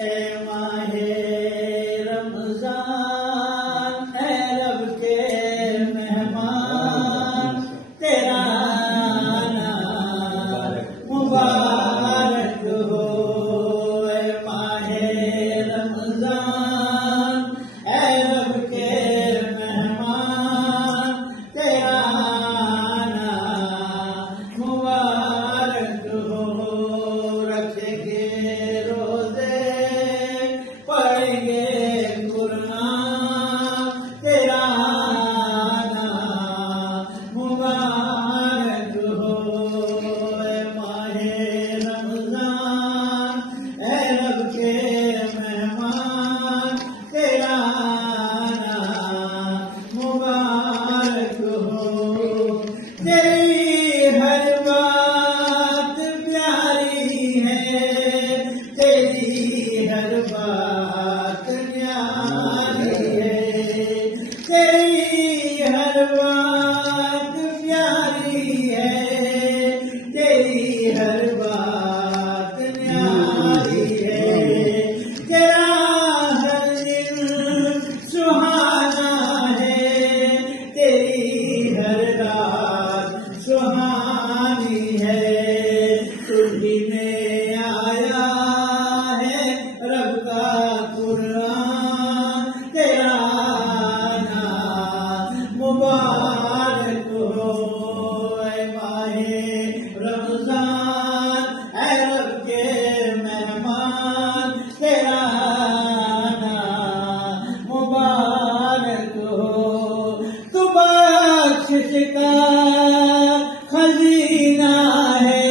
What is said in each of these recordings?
ए माहे रमजान ए रब के मेहमान तेरा आना मुबारक हो। ए माहे रमजान ए रब के मेहमान तेरा आना मुबारक हो। रखेंगे रोजे पढ़ेंगे कुरान तेरा आना मुबारक हो। ए माहे रमजान ए रब के मेहमान तेरा आना मुबारक हो। तेरी हर बात प्यारी है, तेरी हर बात न्यारी है, तेरी हर बात प्यारी है, तेरी हर बात न्यारी है। तेरा हर दिन सुहाना है, तेरी हर रात सुहानी है। तुझी में आया है रब का कुरान तेरा आना मुबारक हो। ए माहे रमजान ए रब के मेहमान तेरा आना मुबारक हो। तू बख्शिश का खजीना है,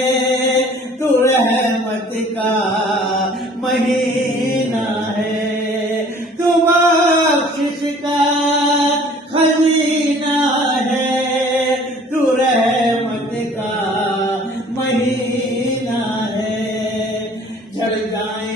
तू रहमत का महीना है, तू बख्शिश का खजीना है, तू रहमत का महीना है। झड़ जाए